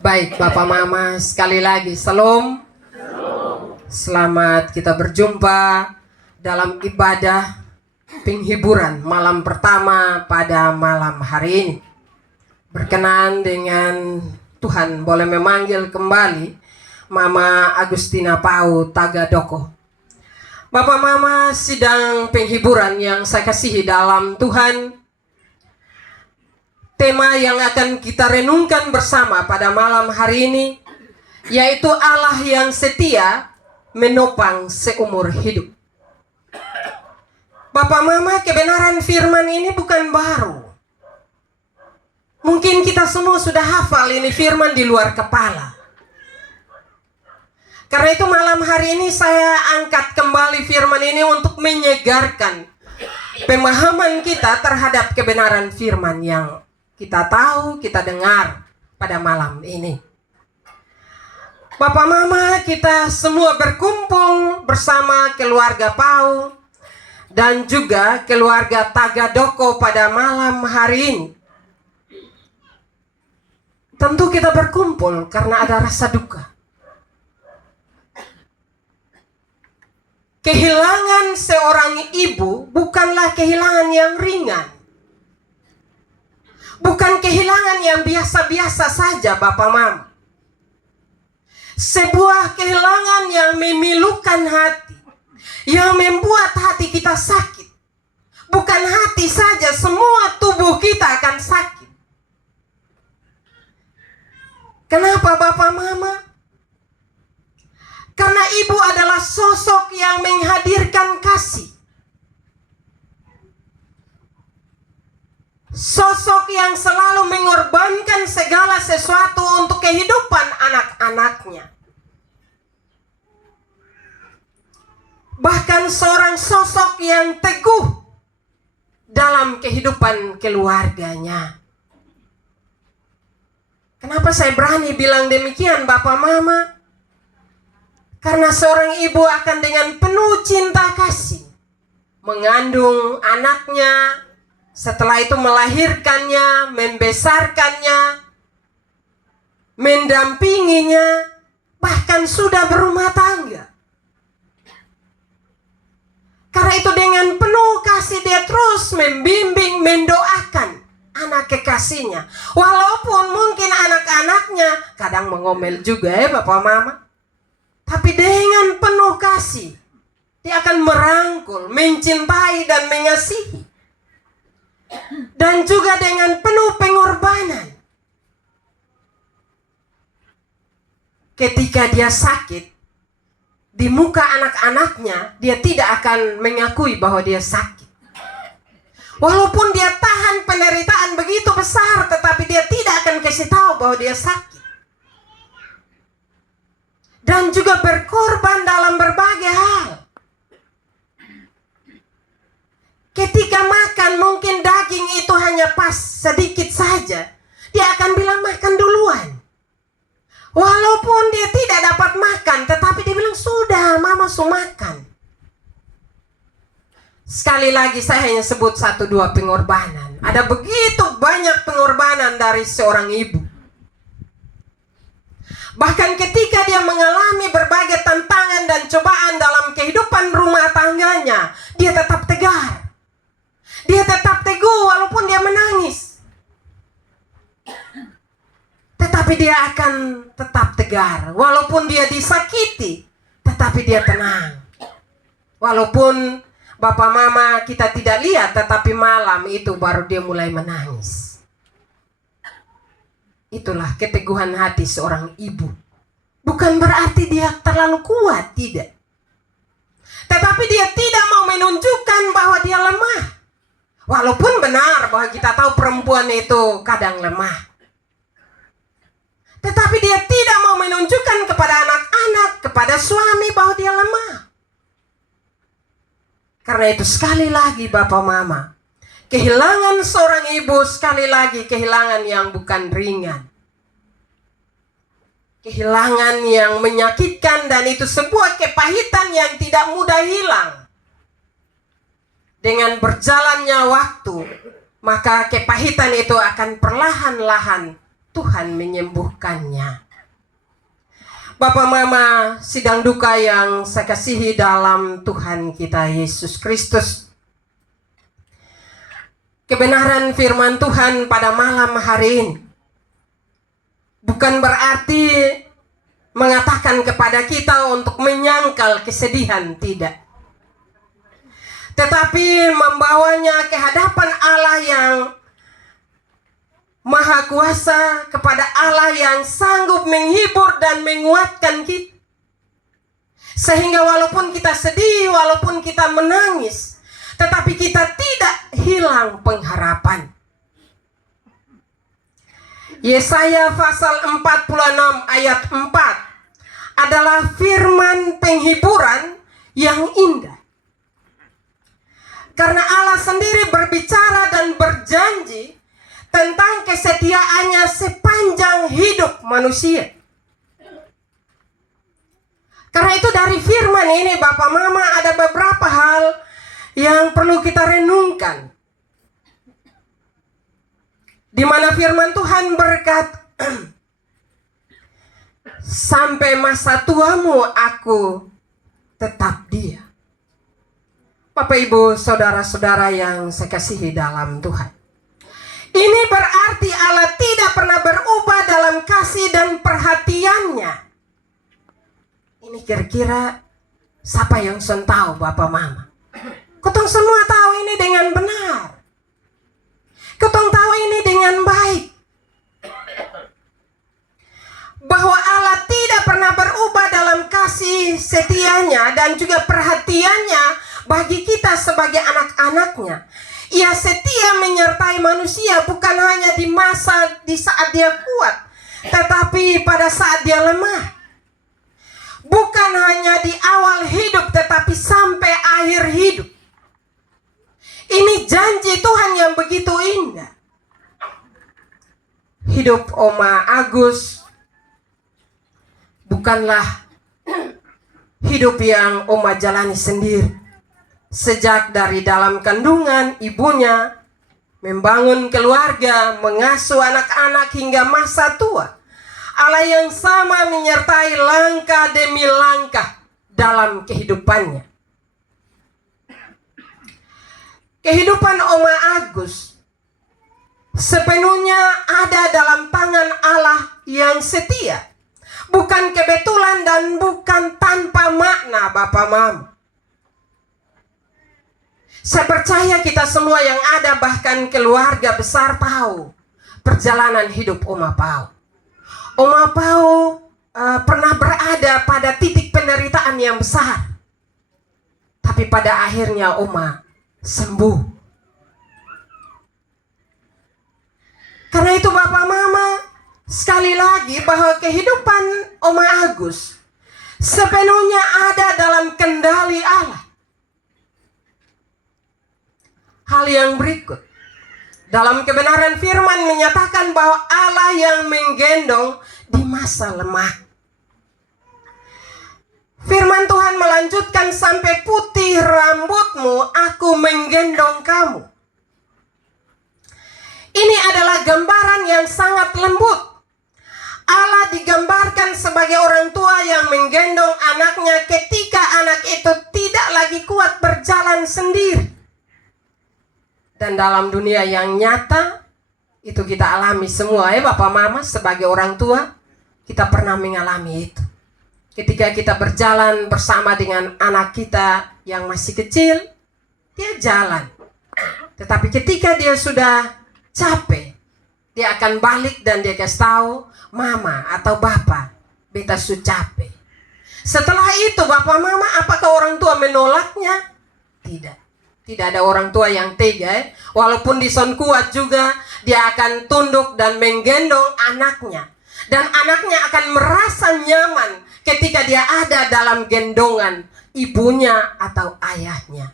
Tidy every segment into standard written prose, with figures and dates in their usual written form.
Baik, Bapak Mama, sekali lagi Salam. Selamat kita berjumpa dalam ibadah penghiburan malam pertama pada malam hari ini. Berkenan dengan Tuhan boleh memanggil kembali Mama Agustina Pau Tagadoko. Bapak Mama, sidang penghiburan yang saya kasihi dalam Tuhan, tema yang akan kita renungkan bersama pada malam hari ini yaitu Allah yang setia menopang seumur hidup. Bapak Mama, kebenaran firman ini bukan baru. Mungkin kita semua sudah hafal ini firman di luar kepala. Karena itu malam hari ini saya angkat kembali firman ini untuk menyegarkan pemahaman kita terhadap kebenaran firman yang kita tahu, kita dengar pada malam ini. Bapak Mama, kita semua berkumpul bersama keluarga Pau dan juga keluarga Tagadoko pada malam hari ini. Tentu kita berkumpul karena ada rasa duka. Kehilangan seorang ibu bukanlah kehilangan yang ringan. Bukan kehilangan yang biasa-biasa saja, Bapak Mama. Sebuah kehilangan yang memilukan hati, yang membuat hati kita sakit. Bukan hati saja, semua tubuh kita akan sakit. Kenapa, Bapak Mama? Karena ibu adalah sosok yang menghadirkan kasih. Sosok yang selalu mengorbankan segala sesuatu untuk kehidupan anak-anaknya. Bahkan seorang sosok yang teguh dalam kehidupan keluarganya. Kenapa saya berani bilang demikian, Bapak Mama? Karena seorang ibu akan dengan penuh cinta kasih mengandung anaknya, setelah itu melahirkannya, membesarkannya, mendampinginya, bahkan sudah berumah tangga. Karena itu dengan penuh kasih dia terus membimbing, mendoakan anak kekasihnya. Walaupun mungkin anak-anaknya kadang mengomel juga ya Bapak Mama. Tapi dengan penuh kasih dia akan merangkul, mencintai dan mengasihi. Dan juga dengan penuh pengorbanan. Ketika dia sakit, di muka anak-anaknya, dia tidak akan mengakui bahwa dia sakit. Walaupun dia tahan penderitaan begitu besar, tetapi dia tidak akan kasih tahu bahwa dia sakit. Dan juga berkorban dalam berbagai hal. Ketika makan mungkin daging itu hanya pas sedikit saja, dia akan bilang makan duluan. Walaupun dia tidak dapat makan, tetapi dia bilang sudah mama sudah makan. Sekali lagi saya hanya sebut 1-2 pengorbanan. Ada begitu banyak pengorbanan dari seorang ibu. Bahkan ketika dia mengalami berbagai tantangan dan cobaan dalam kehidupan rumah tangganya, dia tetap tegar. Dia tetap teguh walaupun dia menangis. Tetapi dia akan tetap tegar. Walaupun dia disakiti, tetapi dia tenang. Walaupun Bapak Mama kita tidak lihat, tetapi malam itu baru dia mulai menangis. Itulah keteguhan hati seorang ibu. Bukan berarti dia terlalu kuat, tidak. Tetapi dia tidak mau menunjukkan bahwa dia lemah. Walaupun benar bahwa kita tahu perempuan itu kadang lemah. Tetapi dia tidak mau menunjukkan kepada anak-anak, kepada suami bahwa dia lemah. Karena itu sekali lagi Bapak Mama, kehilangan seorang ibu sekali lagi kehilangan yang bukan ringan. Kehilangan yang menyakitkan dan itu sebuah kepahitan yang tidak mudah hilang. Dengan berjalannya waktu, maka kepahitan itu akan perlahan-lahan Tuhan menyembuhkannya. Bapak Mama sidang duka yang saya kasihi dalam Tuhan kita Yesus Kristus, kebenaran firman Tuhan pada malam hari ini bukan berarti mengatakan kepada kita untuk menyangkal kesedihan, tidak. Tetapi membawanya ke hadapan Allah yang Maha Kuasa, kepada Allah yang sanggup menghibur dan menguatkan kita. Sehingga walaupun kita sedih, walaupun kita menangis, tetapi kita tidak hilang pengharapan. Yesaya pasal 46 ayat 4 adalah firman penghiburan yang indah. Karena Allah sendiri berbicara dan berjanji tentang kesetiaannya sepanjang hidup manusia. Karena itu dari firman ini Bapak Mama ada beberapa hal yang perlu kita renungkan. Di mana firman Tuhan berkata, sampai masa tuamu aku tetap dia. Bapak Ibu saudara-saudara yang saya kasihi dalam Tuhan, ini berarti Allah tidak pernah berubah dalam kasih dan perhatiannya. Ini kira-kira siapa yang tahu Bapak Mama? Kotong semua tahu ini dengan benar. Kotong tahu ini dengan baik. Bahwa Allah tidak pernah berubah dalam kasih setianya dan juga perhatiannya bagi kita sebagai anak-anaknya. Ia setia menyertai manusia bukan hanya di saat dia kuat, tetapi pada saat dia lemah. Bukan hanya di awal hidup, tetapi sampai akhir hidup. Ini janji Tuhan yang begitu indah. Hidup Oma Agus bukanlah hidup yang Oma jalani sendiri. Sejak dari dalam kandungan ibunya, membangun keluarga, mengasuh anak-anak hingga masa tua, Allah yang sama menyertai langkah demi langkah dalam kehidupannya. Kehidupan Oma Agus sepenuhnya ada dalam tangan Allah yang setia. Bukan kebetulan dan bukan tanpa makna Bapak Mama. Saya percaya kita semua yang ada, bahkan keluarga besar, tahu perjalanan hidup Oma Pau. Oma Pau pernah berada pada titik penderitaan yang besar. Tapi pada akhirnya Oma sembuh. Karena itu Bapak Mama, sekali lagi bahwa kehidupan Oma Agus sepenuhnya ada dalam kendali Allah. Hal yang berikut dalam kebenaran firman menyatakan bahwa Allah yang menggendong di masa lemah. Firman Tuhan melanjutkan, sampai putih rambutmu aku menggendong kamu. Ini adalah gambaran yang sangat lembut. Allah digambarkan sebagai orang tua yang menggendong anaknya ketika anak itu tidak lagi kuat berjalan sendiri. Dan dalam dunia yang nyata, itu kita alami semua ya Bapak Mama, sebagai orang tua, kita pernah mengalami itu. Ketika kita berjalan bersama dengan anak kita yang masih kecil, dia jalan. Tetapi ketika dia sudah capek, dia akan balik dan dia kasih tahu, Mama atau Bapak, beta sudah capek. Setelah itu Bapak Mama, apakah orang tua menolaknya? Tidak. Tidak ada orang tua yang tega, walaupun dison kuat juga, dia akan tunduk dan menggendong anaknya. Dan anaknya akan merasa nyaman ketika dia ada dalam gendongan ibunya atau ayahnya.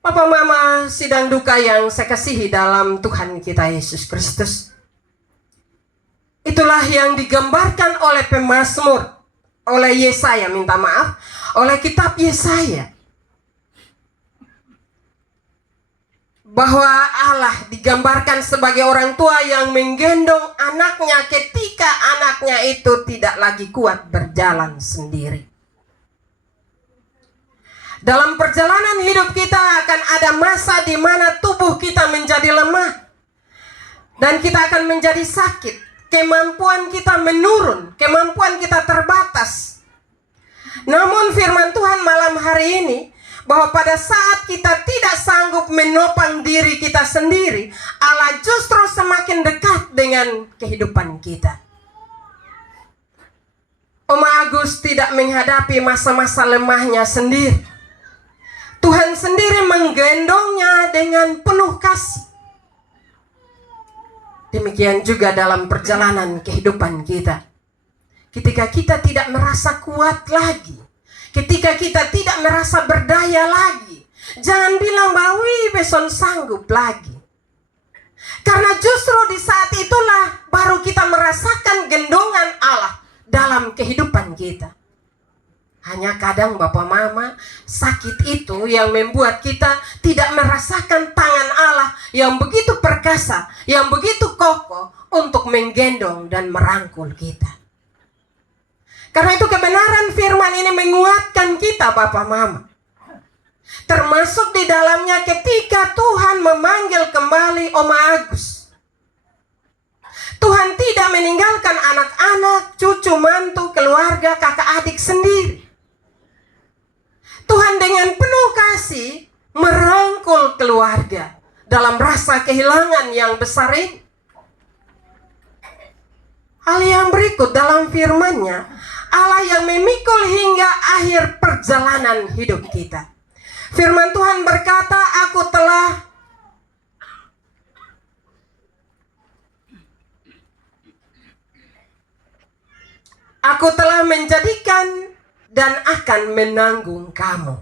Bapak Mama sidang duka yang saya kasihi dalam Tuhan kita Yesus Kristus. Itulah yang digambarkan oleh pemazmur, oleh Yesaya, minta maaf, oleh kitab Yesaya. bahwa Allah digambarkan sebagai orang tua yang menggendong anaknya ketika anaknya itu tidak lagi kuat berjalan sendiri. Dalam perjalanan hidup kita akan ada masa di mana tubuh kita menjadi lemah dan kita akan menjadi sakit, kemampuan kita menurun, kemampuan kita terbatas. Namun firman Tuhan malam hari ini bahwa pada saat kita tidak sanggup menopang diri kita sendiri, Allah justru semakin dekat dengan kehidupan kita. Om Agus tidak menghadapi masa-masa lemahnya sendiri. Tuhan sendiri menggendongnya dengan penuh kasih. Demikian juga dalam perjalanan kehidupan kita. Ketika kita tidak merasa kuat lagi, ketika kita tidak merasa berdaya lagi, jangan bilang bahwa beson sanggup lagi. Karena justru di saat itulah baru kita merasakan gendongan Allah dalam kehidupan kita. Hanya kadang Bapak Mama, sakit itu yang membuat kita tidak merasakan tangan Allah yang begitu perkasa, yang begitu kokoh untuk menggendong dan merangkul kita. Karena itu kebenaran firman ini menguatkan kita Bapak Mama. Termasuk di dalamnya ketika Tuhan memanggil kembali Oma Agus. Tuhan tidak meninggalkan anak-anak, cucu, mantu, keluarga, kakak adik sendiri. Tuhan dengan penuh kasih merangkul keluarga dalam rasa kehilangan yang besar ini. Hal yang berikut dalam firman-Nya, Allah yang memikul hingga akhir perjalanan hidup kita. Firman Tuhan berkata, Aku telah menjadikan dan akan menanggung kamu.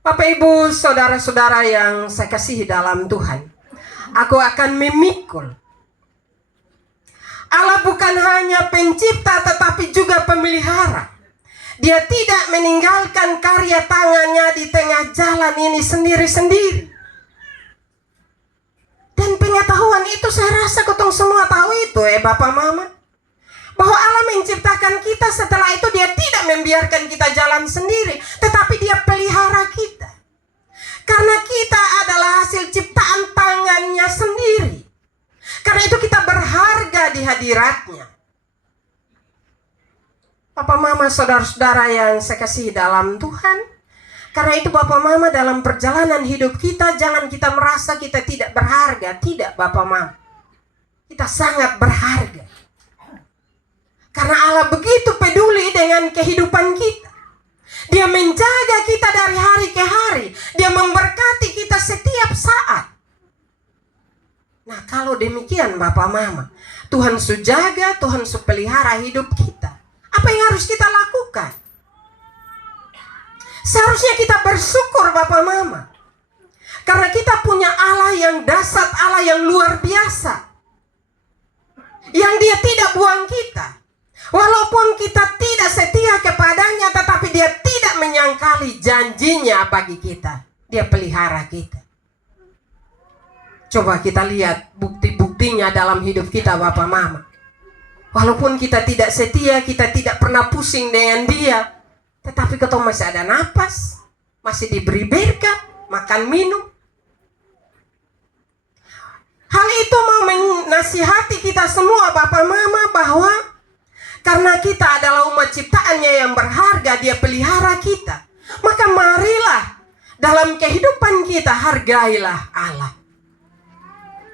Bapak Ibu, saudara-saudara yang saya kasihi dalam Tuhan, aku akan memikul. Allah bukan hanya pencipta tetapi juga pemelihara. Dia tidak meninggalkan karya tangannya di tengah jalan ini sendiri-sendiri. Dan pengetahuan itu saya rasa ketong semua tahu itu Bapak Mama. Bahwa Allah menciptakan kita, setelah itu Dia tidak membiarkan kita jalan sendiri, tetapi Dia pelihara kita. Karena kita adalah hasil ciptaan tangannya sendiri. Karena itu kita berharga di hadirat-Nya. Bapak Mama, saudara-saudara yang saya kasihi dalam Tuhan, karena itu Bapak Mama, dalam perjalanan hidup kita jangan kita merasa kita tidak berharga. Tidak Bapak Mama, kita sangat berharga. Karena Allah begitu peduli dengan kehidupan kita. Dia menjaga kita dari hari ke hari. Dia memberkati kita setiap saat. Nah, kalau demikian Bapak Mama, Tuhan sujaga, Tuhan supelihara hidup kita. Apa yang harus kita lakukan? Seharusnya kita bersyukur Bapak Mama. Karena kita punya Allah yang dahsyat, Allah yang luar biasa. Yang Dia tidak buang kita. Walaupun kita tidak setia kepadanya, tetapi Dia tidak menyangkali janjinya bagi kita. Dia pelihara kita. Coba kita lihat bukti-buktinya dalam hidup kita Bapak Mama. Walaupun kita tidak setia, kita tidak pernah pusing dengan Dia, tetapi kita masih ada napas, masih diberi berkat, makan minum. Hal itu mau menasihati kita semua Bapak Mama, bahwa karena kita adalah umat ciptaannya yang berharga, Dia pelihara kita. Maka marilah dalam kehidupan kita hargailah Allah.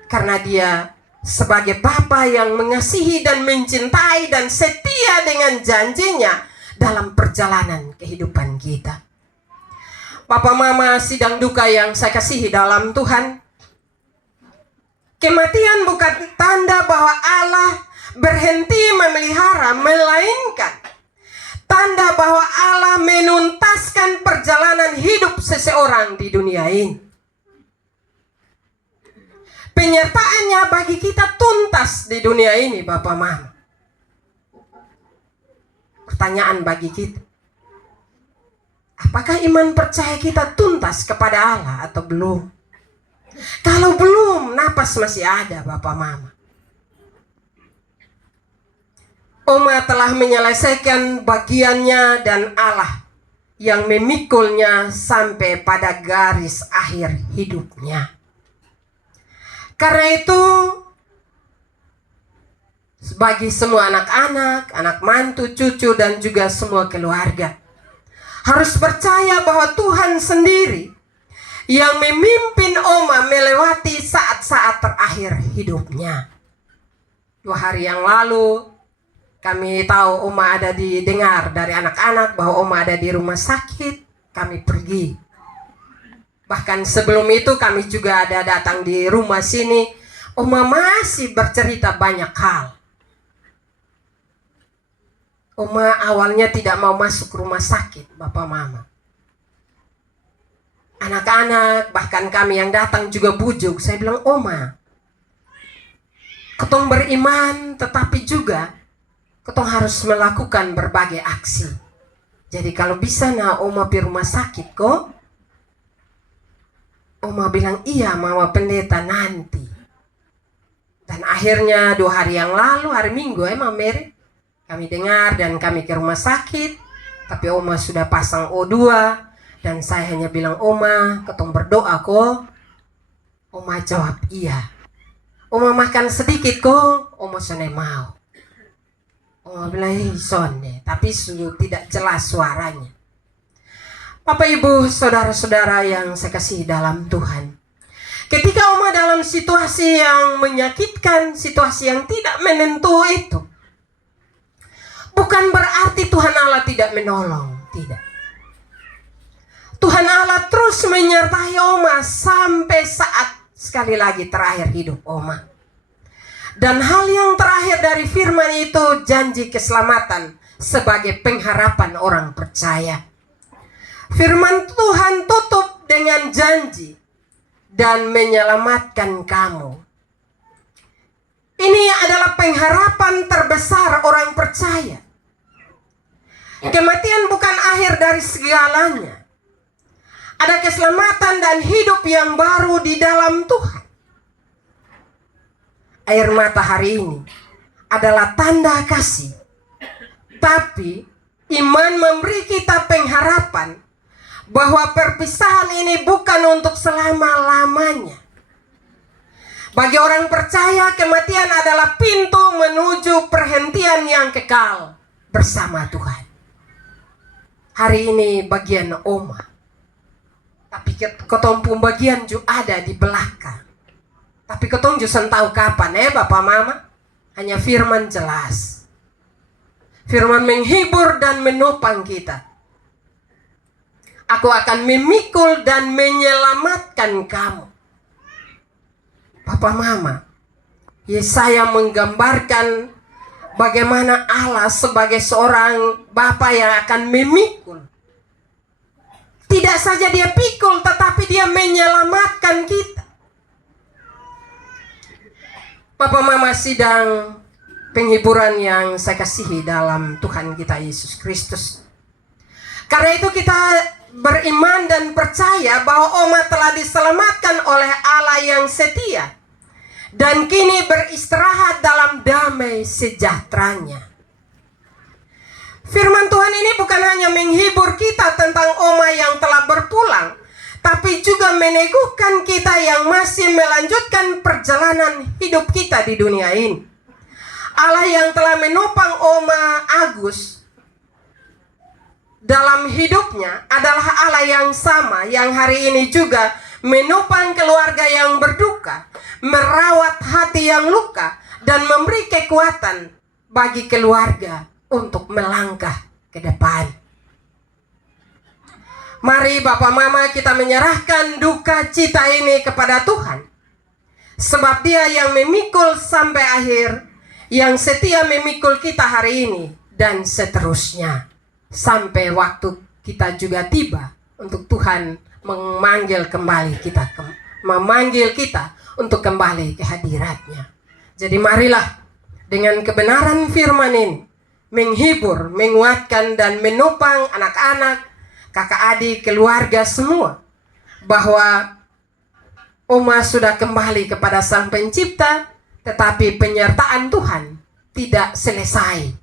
Karena Dia sebagai Bapa yang mengasihi dan mencintai dan setia dengan janjinya dalam perjalanan kehidupan kita. Bapak Mama, sidang duka yang saya kasihi dalam Tuhan, kematian bukan tanda bahwa Allah berhenti memelihara, melainkan tanda bahwa Allah menuntaskan perjalanan hidup seseorang di dunia ini. Penyertaannya bagi kita tuntas di dunia ini Bapak Mama. Pertanyaan bagi kita, apakah iman percaya kita tuntas kepada Allah atau belum? Kalau belum, napas masih ada Bapak Mama. Oma telah menyelesaikan bagiannya dan Allah yang memikulnya sampai pada garis akhir hidupnya. Karena itu, bagi semua anak-anak, anak mantu, cucu, dan juga semua keluarga, harus percaya bahwa Tuhan sendiri yang memimpin Oma melewati saat-saat terakhir hidupnya. 2 hari yang lalu, kami tahu Oma ada didengar dari anak-anak bahwa Oma ada di rumah sakit. Kami pergi. Bahkan sebelum itu kami juga ada datang di rumah sini. Oma masih bercerita banyak hal. Oma awalnya tidak mau masuk rumah sakit, Bapak Mama. Anak-anak, bahkan kami yang datang juga bujuk. Saya bilang, Oma, ketong beriman tetapi juga ketong harus melakukan berbagai aksi. Jadi kalau bisa Oma pergi rumah sakit kok. Oma bilang, iya Mama Pendeta nanti. Dan akhirnya 2 hari yang lalu, hari Minggu Mama Mary, kami dengar dan kami ke rumah sakit. Tapi Oma sudah pasang O2. Dan saya hanya bilang, Oma, ketong berdoa kok. Oma jawab, iya. Oma makan sedikit kok. Oma sana mau. Oma bilang, sonde. Tapi tidak jelas suaranya. Bapak Ibu, saudara-saudara yang saya kasih dalam Tuhan. Ketika Oma dalam situasi yang menyakitkan, situasi yang tidak menentu itu, bukan berarti Tuhan Allah tidak menolong. Tidak. Tuhan Allah terus menyertai Oma sampai saat sekali lagi terakhir hidup Oma. Dan hal yang terakhir dari firman itu janji keselamatan sebagai pengharapan orang percaya. Firman Tuhan tutup dengan janji dan menyelamatkan kamu. Ini adalah pengharapan terbesar orang percaya. Kematian bukan akhir dari segalanya. Ada keselamatan dan hidup yang baru di dalam Tuhan. Air mata hari ini adalah tanda kasih. Tapi iman memberi kita pengharapan bahwa perpisahan ini bukan untuk selama-lamanya. Bagi orang percaya, kematian adalah pintu menuju perhentian yang kekal bersama Tuhan. Hari ini bagian Oma. Tapi ketong pun bagian juga ada di belakang. Tapi ketong juga tahu kapan Bapak Mama. Hanya firman jelas. Firman menghibur dan menopang kita. Aku akan memikul dan menyelamatkan kamu. Bapak Mama, Yesaya menggambarkan bagaimana Allah sebagai seorang Bapa yang akan memikul. Tidak saja dia pikul, tetapi dia menyelamatkan kita. Bapak Mama sidang penghiburan yang saya kasihi dalam Tuhan kita Yesus Kristus. Karena itu kita beriman dan percaya bahwa Oma telah diselamatkan oleh Allah yang setia. Dan kini beristirahat dalam damai sejahteranya. Firman Tuhan ini bukan hanya menghibur kita tentang Oma yang telah berpulang, tapi juga meneguhkan kita yang masih melanjutkan perjalanan hidup kita di dunia ini. Allah yang telah menopang Oma Agus dalam hidupnya adalah Allah yang sama yang hari ini juga menopang keluarga yang berduka, merawat hati yang luka, dan memberi kekuatan bagi keluarga untuk melangkah ke depan. Mari Bapak Mama kita menyerahkan duka cita ini kepada Tuhan. Sebab Dia yang memikul sampai akhir, yang setia memikul kita hari ini dan seterusnya. Sampai waktu kita juga tiba untuk Tuhan memanggil kita untuk kembali ke hadirat-Nya. Jadi marilah dengan kebenaran firman ini menghibur, menguatkan dan menopang anak-anak, kakak adik, keluarga semua, bahwa umat sudah kembali kepada Sang Pencipta, tetapi penyertaan Tuhan tidak selesai.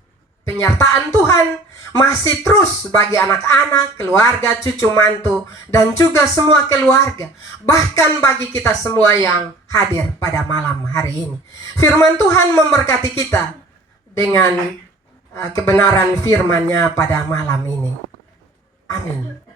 Penyertaan Tuhan masih terus bagi anak-anak, keluarga, cucu mantu, dan juga semua keluarga. Bahkan bagi kita semua yang hadir pada malam hari ini. Firman Tuhan memberkati kita dengan kebenaran firman-Nya pada malam ini. Amin.